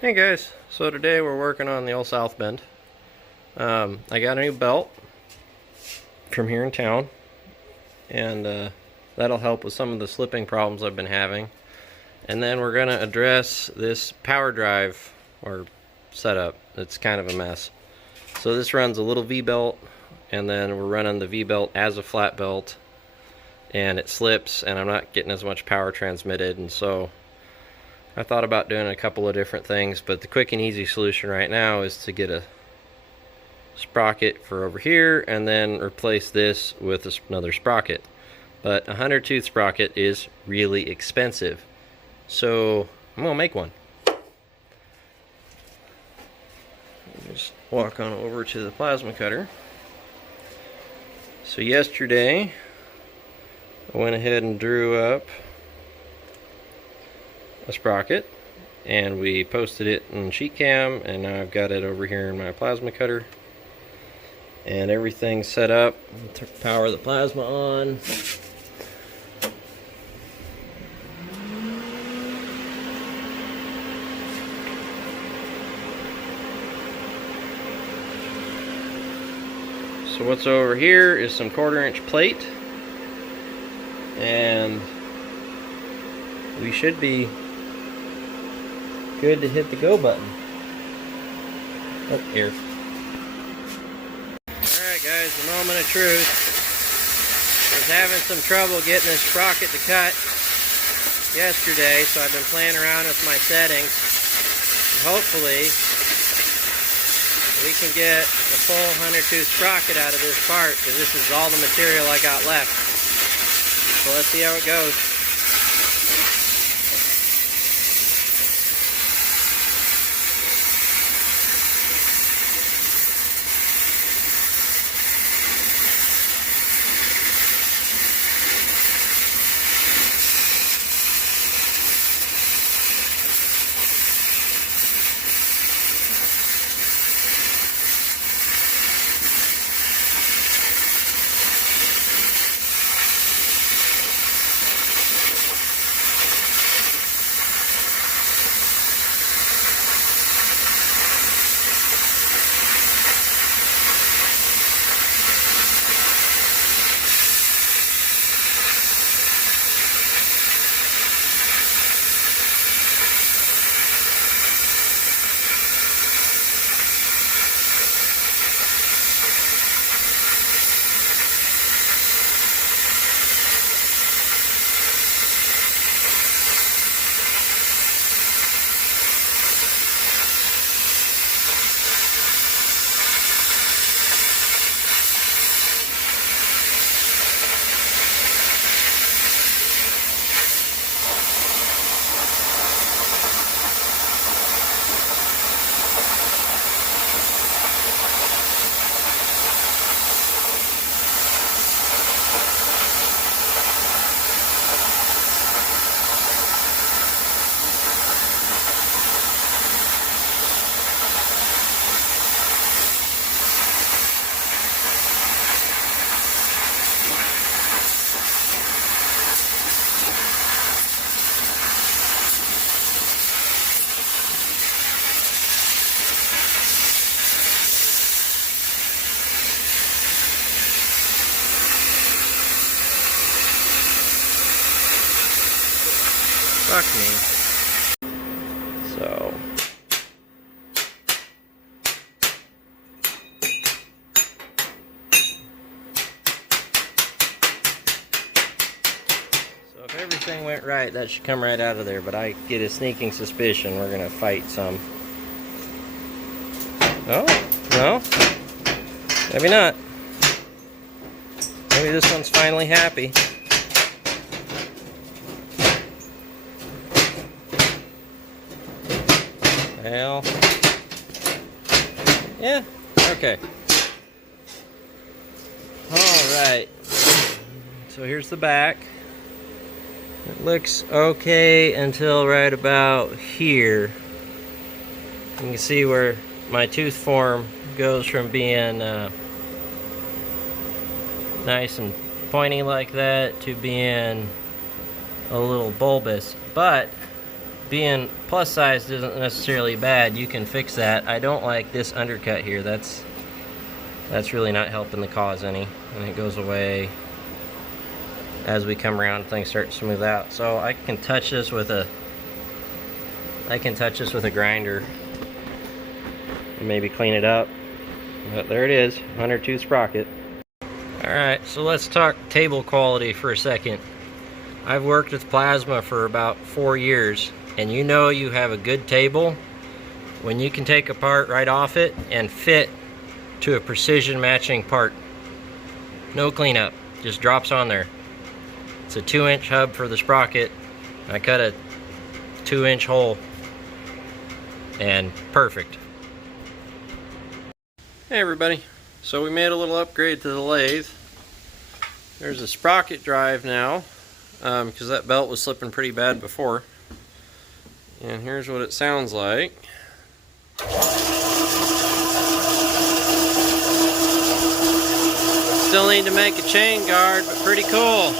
Hey guys, so today we're working on the old Southbend. I got a new belt from here in town, and that'll help with some of the slipping problems I've been having. And then we're going to address this power drive or setup. It's kind of a mess. So this runs a little V-belt, and then we're running the V-belt as a flat belt, and it slips, and I'm not getting as much power transmitted, and so I thought about doing a couple of different things, but the quick and easy solution right now is to get a sprocket for over here and then replace this with another sprocket. But a 100-tooth sprocket is really expensive, so I'm gonna make one. Just walk on over to the plasma cutter. So yesterday I went ahead and drew up a sprocket, and we posted it in sheet cam, and now I've got it over here in my plasma cutter, and everything's set up. Power the plasma on. So what's over here is some 1/4-inch plate, and we should be good to hit the go button. Oh, here. Alright guys, the moment of truth. I was having some trouble getting this sprocket to cut yesterday, so I've been playing around with my settings. And hopefully we can get a full 100-tooth sprocket out of this part, because this is all the material I got left. So let's see how it goes. Fuck me. So if everything went right, that should come right out of there, but I get a sneaking suspicion we're gonna fight some. No? No? Maybe not. Maybe this one's finally happy. Well, yeah, okay. Alright, so here's the back. It looks okay until right about here. You can see where my tooth form goes from being nice and pointy like that to being a little bulbous. But being plus size isn't necessarily bad. You can fix that. I don't like this undercut here. That's really not helping the cause any, and it goes away as we come around. Things start to smooth out. So I can touch this with a grinder and maybe clean it up. But there it is, 102 sprocket. All right, so let's talk table quality for a second. I've worked with plasma for about 4 years, and you know you have a good table when you can take a part right off it and fit to a precision matching part. No cleanup, just drops on there. It's a 2-inch hub for the sprocket. I cut a 2-inch hole, and perfect. Hey everybody, so we made a little upgrade to the lathe. There's a sprocket drive now, because that belt was slipping pretty bad before. And here's what it sounds like. Still need to make a chain guard, but pretty cool.